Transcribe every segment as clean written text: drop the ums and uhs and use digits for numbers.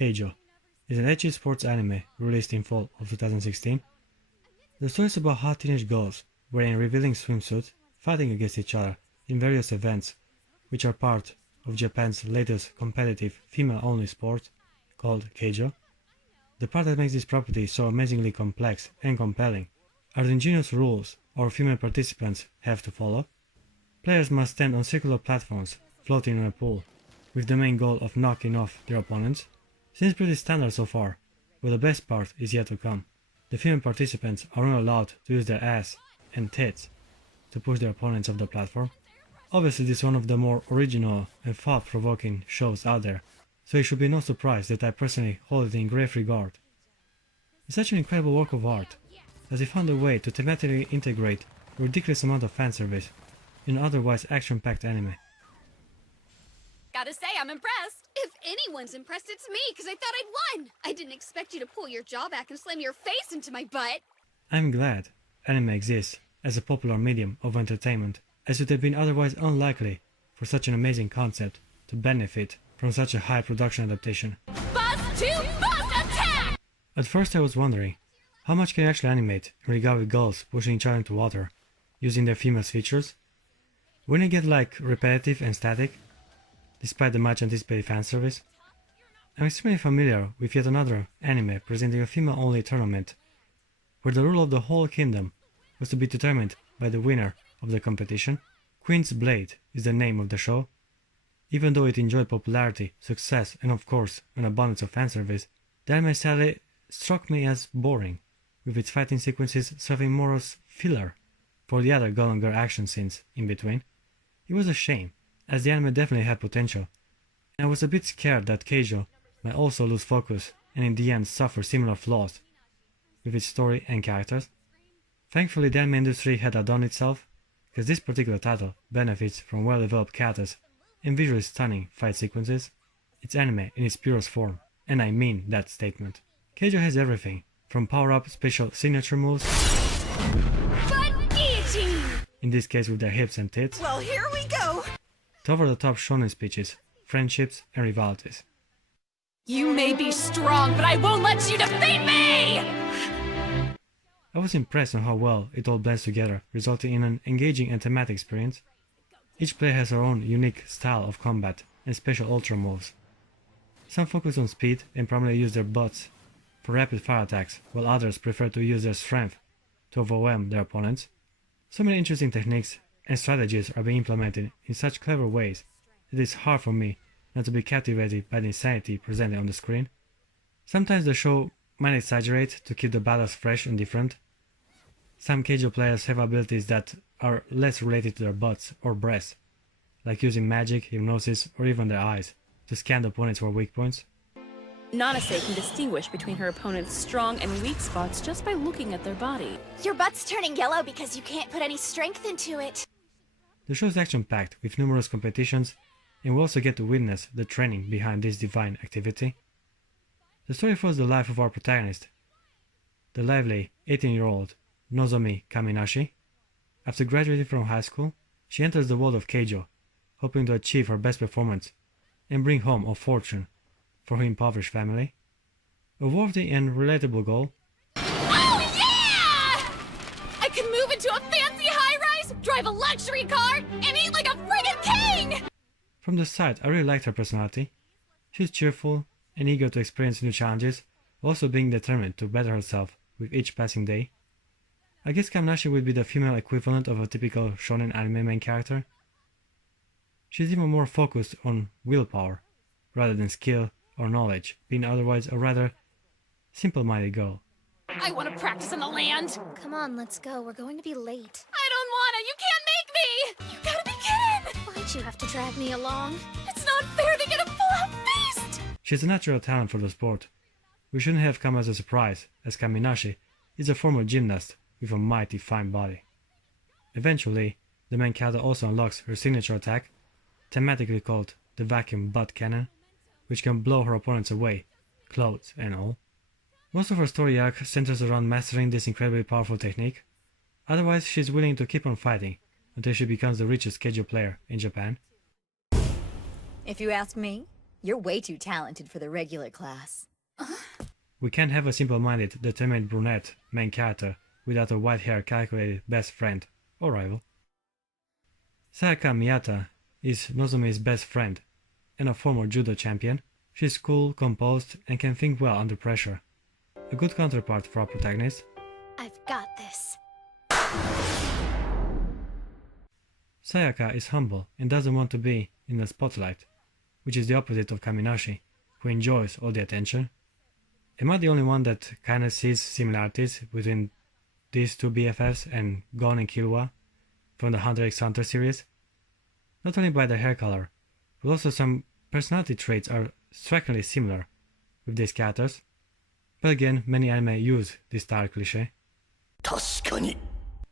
Keijo is an edgy sports anime released in fall of 2016. The story is about hot teenage girls wearing revealing swimsuits fighting against each other in various events, which are part of Japan's latest competitive female-only sport called Keijo. The part that makes this property so amazingly complex and compelling are the ingenious rules our female participants have to follow. Players must stand on circular platforms floating in a pool, with the main goal of knocking off their opponents. Seems pretty standard so far, but the best part is yet to come. The female participants are not allowed to use their ass and tits to push their opponents off the platform. Obviously this is one of the more original and thought-provoking shows out there, so it should be no surprise that I personally hold it in great regard. It's such an incredible work of art, as they found a way to thematically integrate a ridiculous amount of fanservice in an otherwise action-packed anime. Gotta say, I'm impressed. If anyone's impressed, it's me, because I thought I'd won. I didn't expect you to pull your jaw back and slam your face into my butt. I'm glad anime exists as a popular medium of entertainment, as it would have been otherwise unlikely for such an amazing concept to benefit from such a high production adaptation. Buzz to buzz attack! At first I was wondering, how much can you actually animate in regard with girls pushing each other into water, using their female features? Wouldn't it get like repetitive and static, despite the much anticipated fanservice? I'm extremely familiar with yet another anime presenting a female-only tournament, where the rule of the whole kingdom was to be determined by the winner of the competition. Queen's Blade is the name of the show. Even though it enjoyed popularity, success, and of course an abundance of fanservice, the anime sadly struck me as boring, with its fighting sequences serving more as filler for the other girl and girl action scenes in between. It was a shame, as the anime definitely had potential, and I was a bit scared that Keijo might also lose focus and in the end suffer similar flaws with its story and characters. Thankfully the anime industry had outdone itself, because this particular title benefits from well-developed characters and visually stunning fight sequences. It's anime in its purest form, and I mean that statement. Keijo has everything, from power-up special signature moves, in this case with their hips and tits, Well, here we go! to over-the-top shonen speeches, friendships, and rivalities. You may be strong, but I won't let you defeat me! I was impressed on how well it all blends together, resulting in an engaging and thematic experience. Each player has their own unique style of combat and special ultra moves. Some focus on speed and primarily use their butts for rapid fire attacks, while others prefer to use their strength to overwhelm their opponents. So many interesting techniques and strategies are being implemented in such clever ways that it is hard for me not to be captivated by the insanity presented on the screen. Sometimes the show might exaggerate to keep the battles fresh and different. Some Keijo players have abilities that are less related to their butts or breasts, like using magic, hypnosis, or even their eyes to scan the opponents for weak points. Nanase can distinguish between her opponent's strong and weak spots just by looking at their body. Your butt's turning yellow because you can't put any strength into it. The show is action-packed with numerous competitions, and we also get to witness the training behind this divine activity. The story follows the life of our protagonist, the lively 18-year-old Nozomi Kaminashi. After graduating from high school, she enters the world of Keijo, hoping to achieve her best performance and bring home a fortune for her impoverished family. A worthy and relatable goal. Oh yeah! I can move into a fancy high-rise, drive a luxury car, and eat like a friggin' king! From the start, I really liked her personality. She's cheerful and eager to experience new challenges, while also being determined to better herself with each passing day. I guess Kaminashi would be the female equivalent of a typical shonen anime main character. She's even more focused on willpower, rather than skill or knowledge, being otherwise a rather simple-minded girl. I want to practice on the land! Come on, let's go. We're going to be late. I don't wanna! You can't make me! You gotta be kidding! Why'd you have to drag me along? It's not fair to get a full-out feast! She has a natural talent for the sport, which shouldn't have come as a surprise, as Kaminashi is a former gymnast with a mighty fine body. Eventually, the main character also unlocks her signature attack, thematically called the Vacuum Butt Cannon, which can blow her opponents away, clothes and all. Most of her story arc centers around mastering this incredibly powerful technique. Otherwise, she's willing to keep on fighting until she becomes the richest Keijo player in Japan. If you ask me, You're way too talented for the regular class. We can't have a simple-minded, determined brunette main character without a white-haired, calculated best friend or rival. Sayaka Miyata is Nozomi's best friend and a former judo champion. She's cool, composed, and can think well under pressure. A good counterpart for our protagonist. I've got this. Sayaka is humble and doesn't want to be in the spotlight, which is the opposite of Kaminashi, who enjoys all the attention. Am I the only one that kinda sees similarities between these two BFFs and Gon and Killua from the Hunter x Hunter series? Not only by their hair color, but also some personality traits are strikingly similar with these characters. But again, many anime use this style cliché.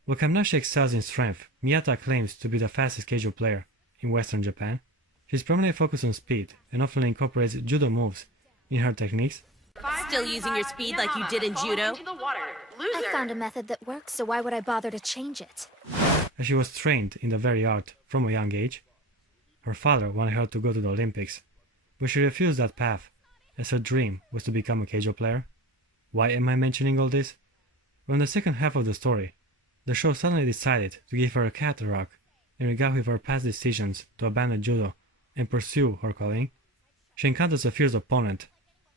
While Kaminashi excels in strength, Miyata claims to be the fastest Keijo player in Western Japan. She's primarily focused on speed and often incorporates judo moves in her techniques. Still using your speed like you did in judo? I found a method that works, so why would I bother to change it? As she was trained in the very art from a young age. Her father wanted her to go to the Olympics, but she refused that path, as her dream was to become a Keijo player. Why am I mentioning all this? Well, in the second half of the story, the show suddenly decided to give her a character arc in regard with her past decisions to abandon judo and pursue her calling. She encounters a fierce opponent,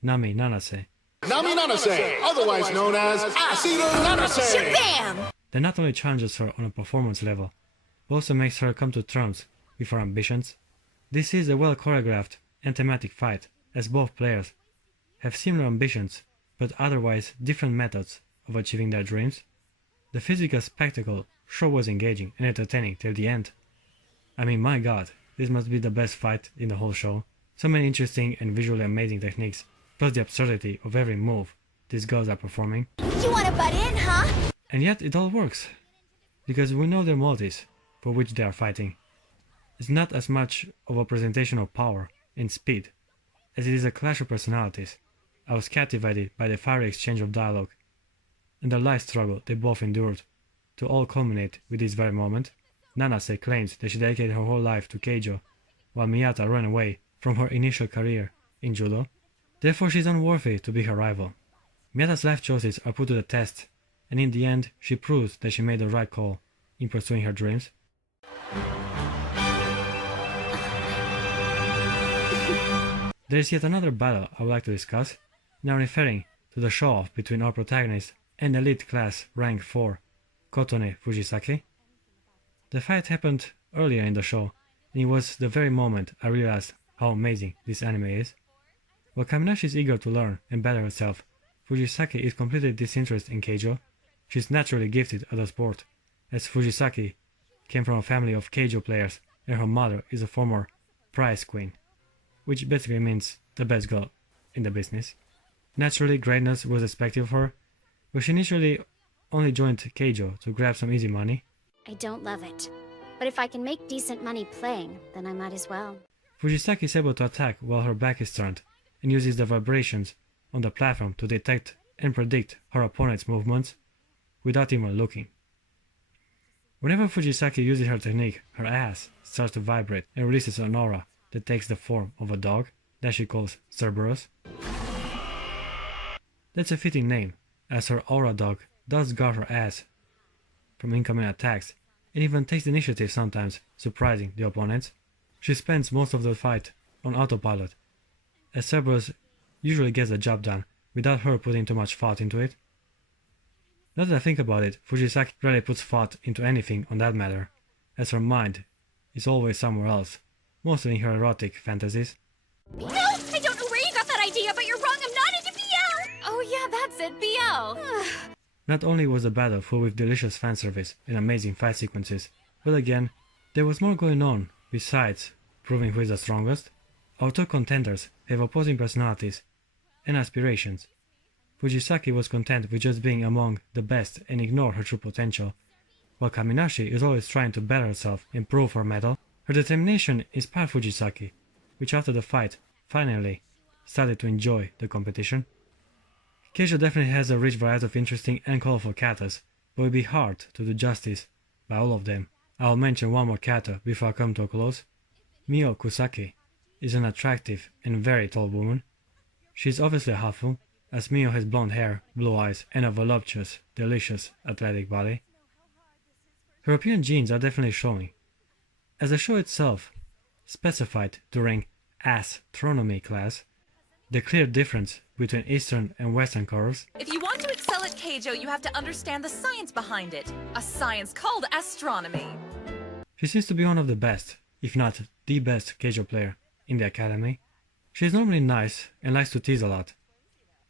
Nami Nanase. Nami Nanase, otherwise known as Asiru Nanase! Shabam! That not only challenges her on a performance level, but also makes her come to terms with her ambitions. This is a well choreographed and thematic fight, as both players have similar ambitions, but otherwise different methods of achieving their dreams. The physical spectacle sure was engaging and entertaining till the end. I mean, my god, this must be the best fight in the whole show. So many interesting and visually amazing techniques, plus the absurdity of every move these girls are performing. You wanna butt in, huh? And yet it all works, because we know their motives for which they are fighting. It's not as much of a presentation of power and speed as it is a clash of personalities. I was captivated by the fiery exchange of dialogue and the life struggle they both endured, to all culminate with this very moment. Nanase claims that she dedicated her whole life to Keijo, while Miyata ran away from her initial career in judo. Therefore she is unworthy to be her rival. Miyata's life choices are put to the test, and in the end she proves that she made the right call in pursuing her dreams. There is yet another battle I would like to discuss, now referring to the show-off between our protagonist and elite class rank 4, Kotone Fujisaki. The fight happened earlier in the show, and it was the very moment I realized how amazing this anime is. While Kaminashi is eager to learn and better herself, Fujisaki is completely disinterested in Keijo. She is naturally gifted at the sport, as Fujisaki came from a family of Keijo players and her mother is a former prize queen, which basically means the best girl in the business. Naturally, greatness was expected of her, but she initially only joined Keijo to grab some easy money. I don't love it. But if I can make decent money playing, then I might as well. Fujisaki is able to attack while her back is turned, and uses the vibrations on the platform to detect and predict her opponent's movements without even looking. Whenever Fujisaki uses her technique, her ass starts to vibrate and releases an aura that takes the form of a dog that she calls Cerberus. That's a fitting name, as her aura dog does guard her ass from incoming attacks and even takes the initiative sometimes, surprising the opponents. She spends most of the fight on autopilot, as Cerberus usually gets the job done without her putting too much thought into it. Now that I think about it, Fujisaki rarely puts thought into anything on that matter, as her mind is always somewhere else, mostly in her erotic fantasies. No! I don't know where you got that idea, but you're wrong. I'm not into BL! Oh yeah, that's it, BL. Not only was the battle full with delicious fanservice and amazing fight sequences, but again, there was more going on besides proving who is the strongest. Our two contenders have opposing personalities and aspirations. Fujisaki was content with just being among the best and ignored her true potential, while Kaminashi is always trying to better herself and prove her mettle. Her determination inspired Fujisaki, which after the fight, finally, started to enjoy the competition. Keijo definitely has a rich variety of interesting and colorful characters, but it would be hard to do justice by all of them. I'll mention one more character before I come to a close. Mio Kusaki. is an attractive and very tall woman. She is obviously a hopeful, as Mio has blonde hair, blue eyes, and a voluptuous, delicious, athletic body. Her European genes are definitely showing. As the show itself specified during astronomy class, the clear difference between Eastern and Western curves. If you want to excel at Keijo, you have to understand the science behind it. A science called astronomy. She seems to be one of the best, if not the best Keijo player in the academy. She is normally nice and likes to tease a lot.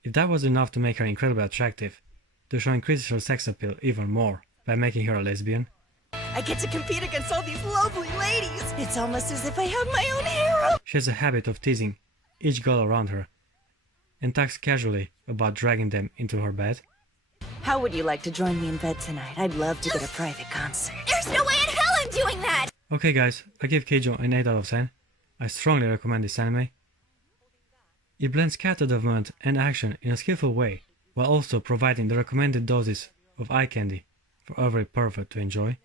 If that was enough to make her incredibly attractive, the show increases her sex appeal even more by making her a lesbian. I get to compete against all these lovely ladies. It's almost as if I have my own hero. She has a habit of teasing each girl around her and talks casually about dragging them into her bed. How would you like to join me in bed tonight? I'd love to get a private concert. There's no way in hell I'm doing that! Okay guys, I give Keijo an 8 out of 10. I strongly recommend this anime. It blends character development and action in a skillful way, while also providing the recommended doses of eye candy for every pervert to enjoy.